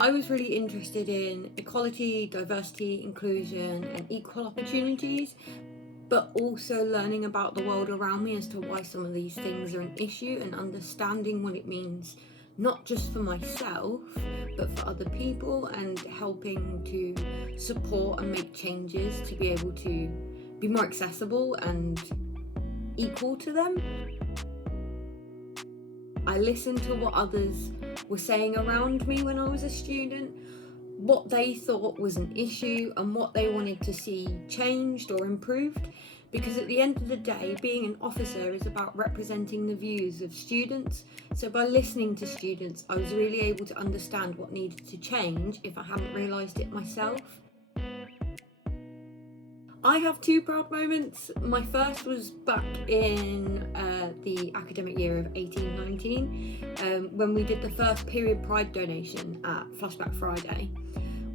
I was really interested in equality, diversity, inclusion, and equal opportunities, but also learning about the world around me as to why some of these things are an issue and understanding what it means, not just for myself, but for other people, and helping to support and make changes to be able to be more accessible and equal to them. I listened to what others were saying around me when I was a student, what they thought was an issue and what they wanted to see changed or improved, because at the end of the day, being an officer is about representing the views of students. So by listening to students, I was really able to understand what needed to change if I hadn't realised it myself. I have two proud moments. My first was back in the academic year of 18-19, when we did the first period pride donation at Flashback Friday.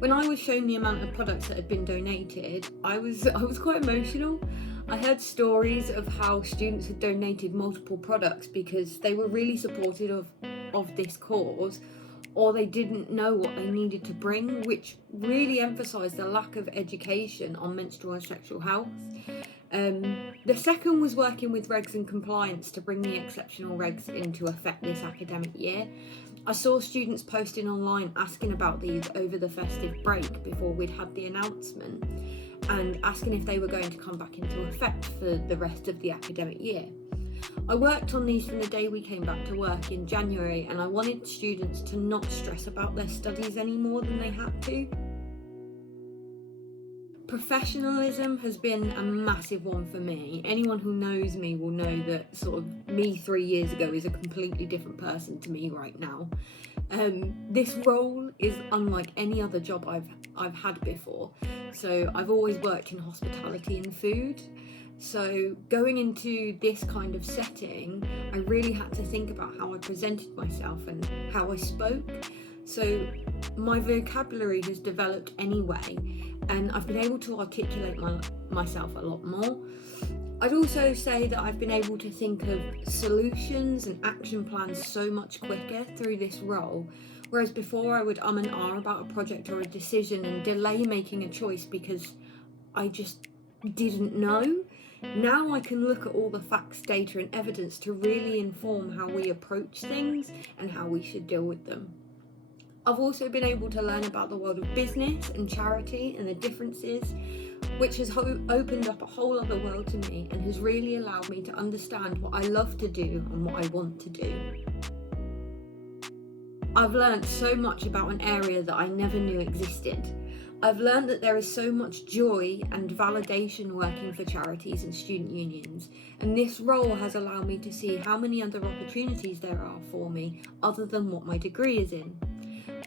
When I was shown the amount of products that had been donated, I was quite emotional. I heard stories of how students had donated multiple products because they were really supportive of this cause, or they didn't know what they needed to bring, which really emphasised the lack of education on menstrual and sexual health. The second was working with regs and compliance to bring the exceptional regs into effect this academic year. I saw students posting online asking about these over the festive break before we'd had the announcement, and asking if they were going to come back into effect for the rest of the academic year. I worked on these from the day we came back to work in January, and I wanted students to not stress about their studies any more than they had to. Professionalism has been a massive one for me. Anyone who knows me will know that sort of me 3 years ago is a completely different person to me right now. This role is unlike any other job I've had before. So I've always worked in hospitality and food. So going into this kind of setting, I really had to think about how I presented myself and how I spoke. So my vocabulary has developed anyway, and I've been able to articulate myself a lot more. I'd also say that I've been able to think of solutions and action plans so much quicker through this role, whereas before I would and ah about a project or a decision and delay making a choice because I just didn't know. Now I can look at all the facts, data and evidence to really inform how we approach things and how we should deal with them. I've also been able to learn about the world of business and charity and the differences, which has opened up a whole other world to me and has really allowed me to understand what I love to do and what I want to do. I've learned so much about an area that I never knew existed. I've learned that there is so much joy and validation working for charities and student unions, and this role has allowed me to see how many other opportunities there are for me other than what my degree is in.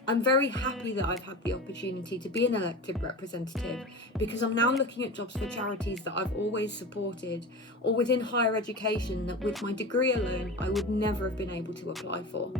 I'm very happy that I've had the opportunity to be an elected representative, because I'm now looking at jobs for charities that I've always supported, or within higher education that with my degree alone I would never have been able to apply for.